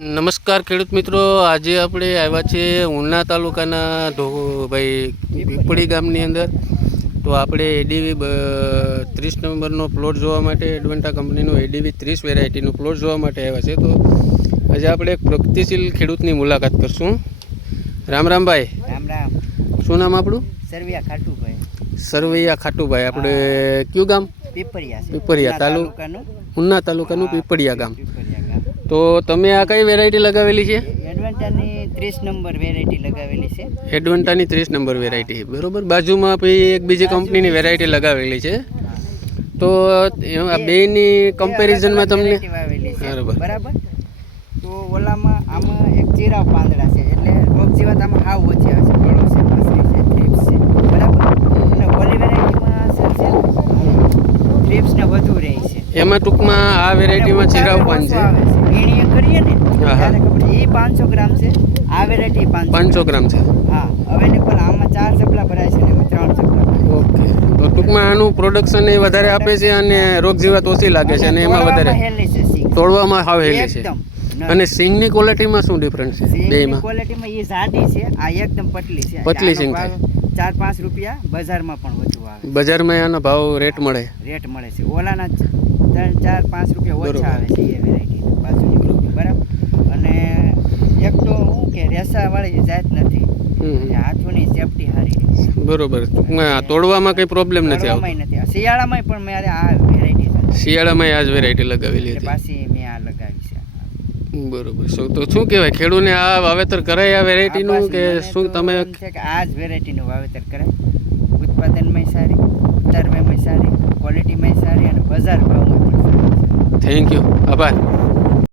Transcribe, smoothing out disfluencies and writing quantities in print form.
નમસ્કાર ખેડૂત મિત્રો, આજે આપણે આવ્યા છીએ ઉના તાલુકાના ભાઈ પીપળી ગામની અંદર. તો આપણે એડીવી 30 નંબરનો પ્લોટ જોવા માટે, એડવન્ટા કંપનીનો એડીવી 30 વેરાયટીનો પ્લોટ જોવા માટે આવ્યા છે. તો આજે આપણે એક પ્રગતિશીલ ખેડૂતની મુલાકાત કરશું. રામ રામ ભાઈ. રામ રામ. શું નામ આપણું? સરવૈયા ખાટુભાઈ. સરવૈયા ખાટુભાઈ. આપણે કયું ગામ? પીપળિયા. પીપળિયા તાલુકાનું, ઉના તાલુકાનું પીપળિયા ગામ. તો તમે આ કઈ વેરાયટી લગાવેલી છે? એડવન્ટાની 30 નંબર વેરાયટી લગાવેલી છે. એડવન્ટાની 30 નંબર વેરાયટી, બરોબર. બાજુમાં પછી એક બીજી કંપનીની વેરાયટી લગાવેલી છે. તો આ બેની કમ્પેરિઝનમાં તમને બરાબર. તો ઓલામાં આમાં એક ચીરાવ પાંદડા છે, એટલે રોગ જીવાત આમાં હાવ ઓછી આવે છે. ગળો છે, મસરી છે, થ્રીપ્સ છે, બરાબર. અને ઓલી વેરાયટીમાં અસર છે થ્રીપ્સને વધુ રહે છે. એમાં ટૂંકમાં આ વેરાયટીમાં ચીરાવ પાન છે. વીણીએ કરીએ ને ત્યારે ખબર એ 500 ગ્રામ છે, આ વેરાયટી 500 ગ્રામ છે. હા, અવેલેબલ. આમાં 4 ચપલા ભરાય છે ને એમાં 3 ચપલા. ઓકે. તો ટૂંકમાં આનું પ્રોડક્શન એ વધારે આપે છે અને રોગ જીવાત ઓછી લાગે છે અને એમાં વધારે હેલી છે સિંગ. તોડવામાં હાવ હેલી છે. એકદમ. અને સિંગની ક્વોલિટીમાં શું ડિફરન્સ છે બેમાં? ક્વોલિટીમાં એ જાડી છે, આ એકદમ પતલી છે. પતલી સિંગ છે. 4-5 રૂપિયા બજારમાં પણ વધુ આવે. બજારમાં આનો ભાવ રેટ મળે છે. ઓલાના 3-4-5 રૂપિયા ઓછા આવે છે એ વેરાયટી બાજુની, બરાબર. અને એક તો શું કે રેસાવાળી જાત નથી, હાથોની સેફટી સારી છે. બરોબર. ટૂંકમાં તોડવામાં કંઈ પ્રોબ્લેમ નથી આવતો. નથી. શિયાળામાં પણ મારે આ વેરાયટી છે. શિયાળામાં આ જ વેરાયટી લગાવેલી હતી. પાછી મેં આ લગાવી છે. બરોબર. તો શું કહેવાય, ખેડૂતને આ વાવેતર કરાય આ વેરાયટીનું કે શું? તમે છે કે આ જ વેરાયટીનું વાવેતર કરાય. ઉત્પાદનમાં સારી, ઉતારવામાં સારી, ક્વોલિટીમાં સારી અને બજાર ભાવમાં પણ સારી. Thank you. આભાર.